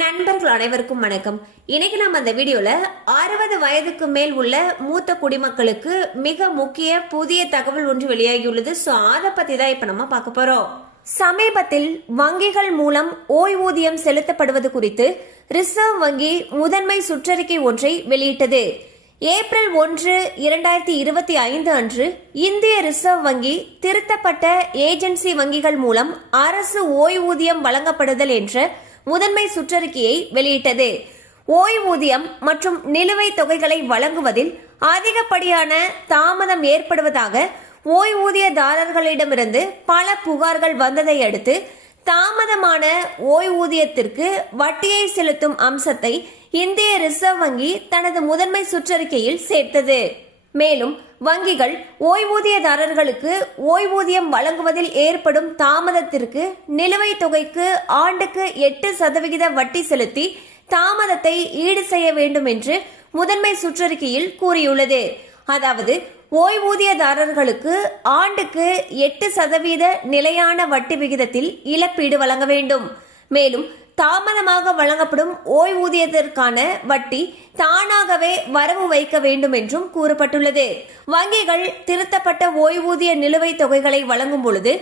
நண்பர்கள் அனைவருக்கும் வணக்கம். இன்னைக்கு நம்ம அந்த வீடியோல 60 வயதுக்கு மேல் உள்ள மூத்த குடிமக்களுக்கு மிக முக்கிய புதிய தகவல் ஒன்று வெளியாகியுள்ளது. சோ அதை பத்தி தான் இப்ப நம்ம பார்க்க போறோம். சமீபத்தில் வங்கிகள் மூலம் ஓய்வூதியம் செலுத்தப்படுவது குறித்து ரிசர்வ் வங்கி முதன்மை சுற்றறிக்கை ஒன்றை வெளியிட்டது. ஏப்ரல் 1, 2025 அன்று இந்திய ரிசர்வ் வங்கி திருத்தப்பட்ட ஏஜென்சி வங்கிகள் மூலம் அரசு ஓய்வூதியம் வழங்கப்படுதல் என்ற முதன்மை சுற்றறிக்கையை வெளியிட்டது. ஓய்வூதியம் மற்றும் நிலுவைத் தொகைகளை வழங்குவதில் அதிகப்படியான தாமதம் ஏற்படுவதாக ஓய்வூதியதாரர்களிடமிருந்து பல புகார்கள் வந்ததை அடுத்து தாமதமான ஓய்வூதியத்திற்கு வட்டியை செலுத்தும் அம்சத்தை இந்திய ரிசர்வ் வங்கி தனது முதன்மை சுற்றறிக்கையில் சேர்த்தது. மேலும் வங்கிகள் ஓய்வூதியதாரர்களுக்கு ஓய்வூதியம் வழங்குவதில் ஏற்படும் தாமதத்திற்கு நிலுவைத் தொகைக்கு ஆண்டுக்கு 8% வட்டி செலுத்தி தாமதத்தை ஈடு செய்ய வேண்டும் என்று முதன்மை சுற்றறிக்கையில் கூறியுள்ளது. அதாவது ஓய்வூதியதாரர்களுக்கு ஆண்டுக்கு 8% நிலையான வட்டி விகிதத்தில் இழப்பீடு வழங்க வேண்டும். மேலும் தாமதமாக வழங்கப்படும் ஓய்வூதியத்திற்கான வட்டி தானாகவே வரவு வைக்க வேண்டும் என்றும் கூறப்பட்டுள்ளது. வங்கிகள் திருத்தப்பட்ட ஓய்வூதிய நிலுவைத் தொகைகளை வழங்கும் பொழுது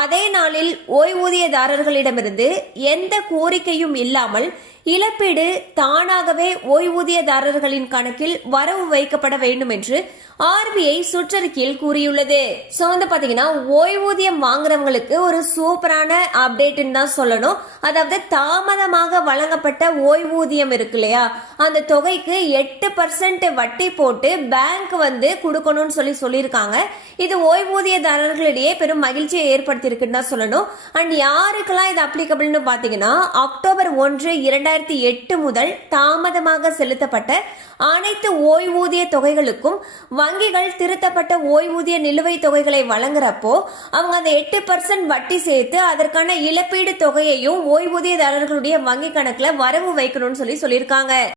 அதே நாளில் ஓய்வூதியதாரர்களிடமிருந்து எந்த கோரிக்கையும் இல்லாமல் இழப்பீடு தானாகவே ஓய்வூதியதாரர்களின் கணக்கில் வரவு வைக்கப்பட வேண்டும் என்று RBI சுற்றறிக்கையில் கூறியுள்ளது. சோ பாத்தீங்கன்னா ஓய்வூதியம் வாங்குறவங்களுக்கு ஒரு சூப்பரான அப்டேட்னு தான் சொல்லணும். அதாவது தாமதமாக வழங்கப்பட்ட ஓய்வூதியம் இருக்கு இல்லையா, அந்த தொகைக்கு 8% வட்டி போட்டு பேங்க் கொடுக்கணும்னு சொல்லியிருக்காங்க. இது ஓய்வூதியதாரர்களிடையே பெரும் மகிழ்ச்சியை ஏற்படுத்தியிருக்குன்னு தான் சொல்லணும். அண்ட் யாருக்கெல்லாம் இது அப்ளிகபிள்னு பாத்தீங்கன்னா அக்டோபர் 1, 2008 முதல் தாமதமாக செலுத்தப்பட்ட அனைத்து ஓய்வூதிய தொகைகளுக்கும் வங்கிகள் திருத்தப்பட்ட ஓய்வூதிய நிலுவைத் தொகைகளை வழங்குறப்போ அவங்க அந்த 8% வட்டி சேர்த்து அதற்கான இழப்பீடு தொகையையும் ஓய்வூதியதாரர்களுடைய வங்கி கணக்குல வரவு வைக்கணும்னு சொல்லியிருக்காங்க.